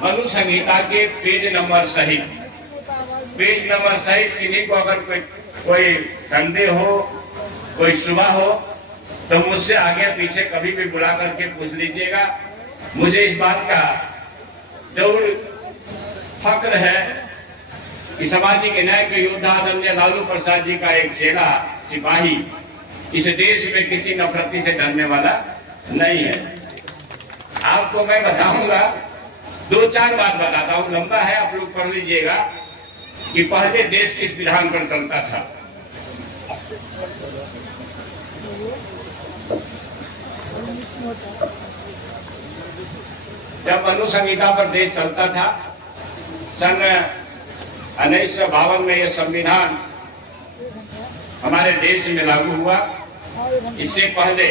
मनु संहिता के page number सहित किन्हीं को अगर कोई संदेह हो, कोई सुबह हो, तो मुझसे आगे पीछे कभी भी बुला करके पूछ लीजिएगा। मुझे इस बात का जरूर फक्र है कि सामाजिक न्याय के योद्धा आदरणीय लालू प्रसाद जी का एक चेला सिपाही इस देश में किसी नफरती से डरने वाला नहीं है। आपको मैं बताऊंगा, 2-4 बात बताता हूं, लंबा है, आप लोग पढ़ लीजिएगा कि पहले देश किस विधान पर चलता था। जब मनु संहिता पर देश चलता था, सन 1952 में यह संविधान हमारे देश में लागू हुआ। इससे पहले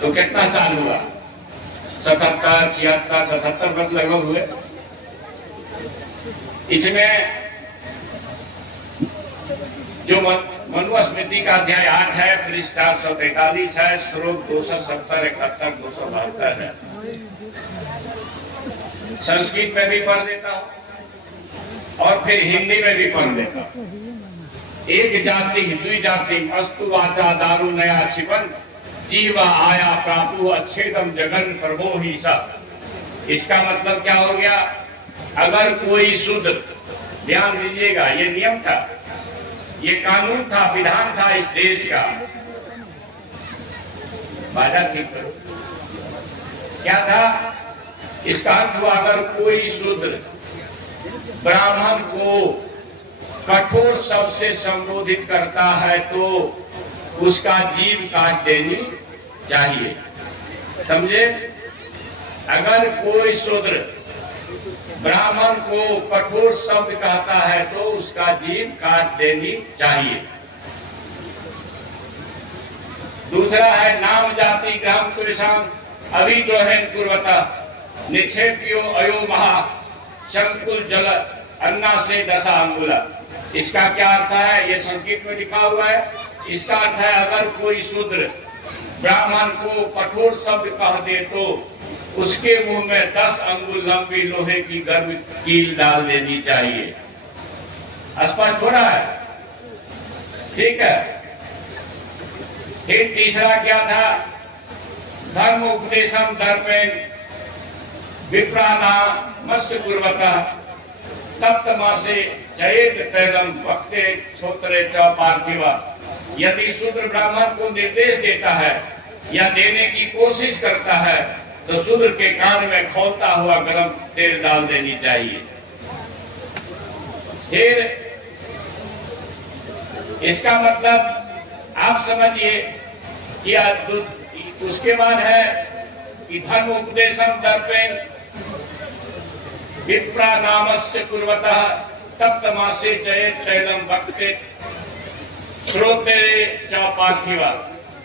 तो कितना साल हुआ, 77, 76, 77 वर्ष लगभग हुए। इसमें जो मनुस्मृति का अध्याय 8 है, पृष्ठ 443 है, श्लोक 270, 71, 272 है। संस्कृत में भी पढ़ देता हूं और फिर हिंदी में भी पढ़ देता हूं। एक जाति द्वि जाति अस्तु वाचा दारु नया छिपन जीवा आया प्रापु अच्छेदम जगन प्रभो ही सब। इसका मतलब क्या हो गया? अगर कोई शूद्र, ध्यान दीजिएगा, ये नियम था, ये कानून था, विधान था इस देश का। बाजा ठीक करो, क्या था? इसका अर्थ हुआ अगर कोई शूद्र ब्राह्मण को कठोर शब्द से संबोधित करता है तो उसका जीभ काट देनी चाहिए। समझे? अगर कोई शूद्र ब्राह्मण को कठोर शब्द कहता है तो उसका जीभ काट देनी चाहिए। दूसरा है नाम जाति ग्राम तुषाम अभिद्रोहन कुर्वता निक्षेप्यो अयो महा शंकुल जल अन्ना से दशा अंगुला। इसका क्या अर्थ है? ये संस्कृत में लिखा हुआ है। इसका अर्थ है अगर कोई शूद्र ब्राह्मण को कठोर शब्द कह दे तो उसके मुंह में 10 अंगुल लंबी लोहे की गर्म कील डाल देनी चाहिए। स्पष्ट हो रहा है? ठीक है। फिर तीसरा क्या था? धर्म उपदेशम दर्पेन विप्राना मत्स्य पूर्वता तप्त मासे जयेत तैलम भक्ते छोत्रे च पार्थिवा। यदि शूद्र ब्राह्मण को निर्देश देता है या देने की कोशिश करता है तो शूद्र के कान में खौलता हुआ गर्म तेल डाल देनी चाहिए। फिर इसका मतलब आप समझिए कि उसके बाद है कि धर्म उपदेशम दर्पेन विप्रा नामस्य कुर्वतः तप्त मासे चयेत तैलम भक्ते श्रोते च पार्थिवा।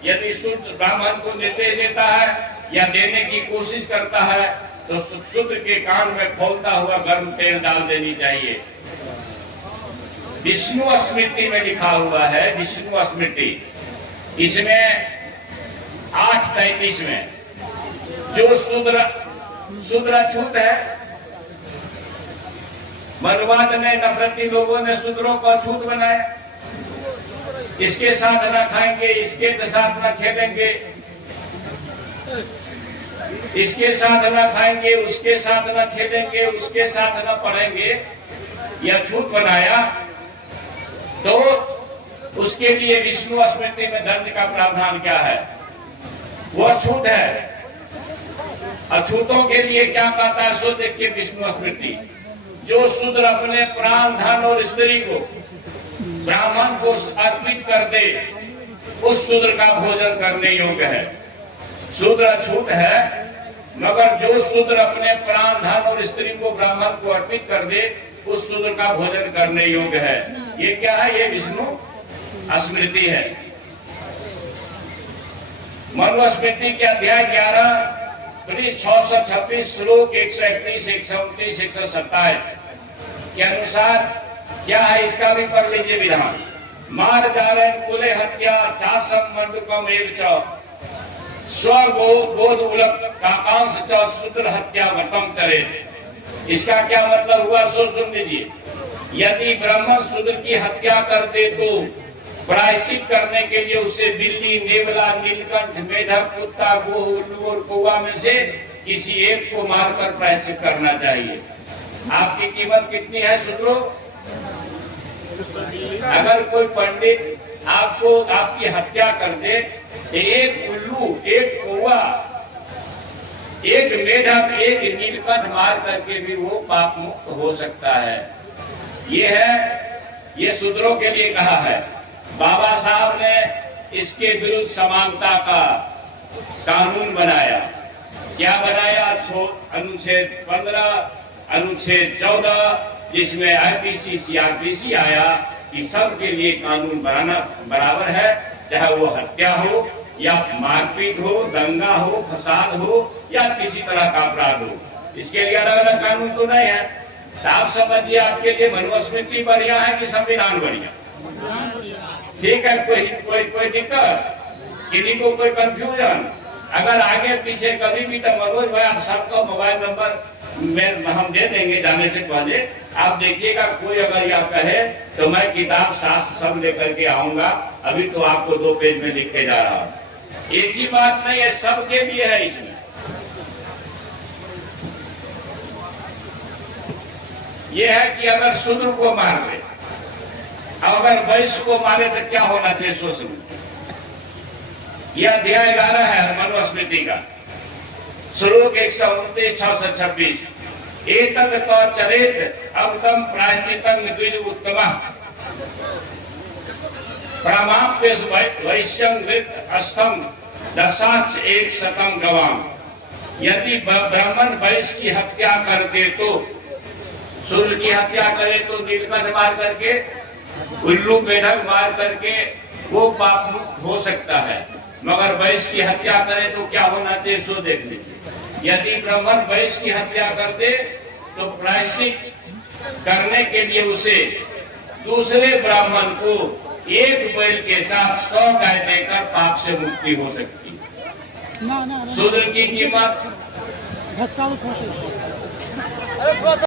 यदि शूद्र ब्राह्मण को निर्देश देता है या देने की कोशिश करता है तो शूद्र के कान में खौलता हुआ गर्म तेल डाल देनी चाहिए। विष्णु स्मृति में लिखा हुआ है, विष्णु स्मृति, इसमें 8:33 में जो शूद्र अछूत है, मनुवाद ने नफरती लोगों ने शूद्रों को अछूत बनाया। इसके साथ न खाएंगे, इसके साथ न खेलेंगे, इसके साथ न खाएंगे, उसके साथ न खेलेंगे, उसके साथ न पढ़ेंगे, यह अछूत बनाया। तो उसके लिए विष्णु स्मृति में दंड का प्रावधान क्या है? वो अछूत है। अछूतों के लिए क्या कहता है सो देखिए विष्णु स्मृति। जो शूद्र अपने प्राण धन और स्त्री को ब्राह्मण को अर्पित कर दे उस शूद्र का भोजन करने योग्य है। शूद्र अछूत है, मगर जो शूद्र अपने प्राण धन और स्त्री को ब्राह्मण को अर्पित कर दे उस शूद्र का भोजन करने योग्य है। ये क्या है? ये विष्णु स्मृति है। मनुस्मृति के अध्याय 11 626 श्लोक 131, 129, 127 के अनुसार क्या है? इसका भी पढ़ लीजिए विधान। मार जारन कुले हत्या चासम मंडपम एव च स्वबोध उलट काकांश च शूद्र हत्या वतम करे। इसका क्या मतलब हुआ, सो सुन लीजिए। यदि ब्राह्मण शूद्र की हत्या कर दे तो प्रायश्चित करने के लिए उसे बिल्ली, नेवला, नीलकंठ, मेढक, कुत्ता, गोह, उल्लू और कौवा में से किसी एक को मारकर प्रायश्चित करना चाहिए। आपकी कीमत कितनी है शूद्रो? अगर कोई पंडित आपको आपकी हत्या कर दे, एक उल्लू, एक कौवा, एक मेढक, एक नीलकंठ मार करके भी वो पाप मुक्त हो सकता है। ये शूद्रों के लिए कहा है। बाबा साहब ने इसके विरुद्ध समानता का कानून बनाया। क्या बनाया? अनुच्छेद 15, अनुच्छेद 14, जिसमें आईपीसी, सीआरपीसी आया कि सबके लिए कानून बनाना बराबर है, चाहे वो हत्या हो या मारपीट हो, दंगा हो, फसाद हो या किसी तरह का अपराध हो। इसके लिए अलग अलग कानून तो नहीं है। तो आप समझिए, आपके लिए मनुस्मृति बढ़िया है कि संविधान बढ़िया? ठीक है, कोई दिक्कत, किसी को कोई कंफ्यूजन? अगर आगे पीछे कभी भी, तो मनोज भाई आप सबका मोबाइल नंबर में हम दे देंगे जाने से पहले। आप देखिएगा, कोई अगर यह कहे तो मैं किताब शास्त्र सब लेकर के आऊंगा। अभी तो आपको 2 पेज में लिख के जा रहा हूँ। एक ही बात नहीं है, सबके लिए है। इसमें यह है कि अगर शूद्र को मार दे, अगर वैश्य को मारे तो क्या होना चाहिए, सोच। यह अध्याय 11 है मनुस्मृति का, श्लोक 129, 626। एतद तो चरेत अवतम प्रायश्चितं द्विज उत्तमः प्रमाप्य वैश्यं वृत अस्थम दशाश्च 100 गवाम। यदि ब्राह्मण वैश्य की हत्या कर दे तो, शूद्र की हत्या करे तो नीलकंठ मार करके, उल्लू, मेढक मार करके वो पाप मुक्त हो सकता है। मगर वैश्य की हत्या करे तो क्या होना चाहिए, सो देख लीजिए। यदि ब्राह्मण वैश्य की हत्या कर दे तो प्रायश्चित करने के लिए उसे दूसरे ब्राह्मण को एक बैल के साथ 100 गाय देकर पाप से मुक्ति हो सकती है। शूद्र की कीमत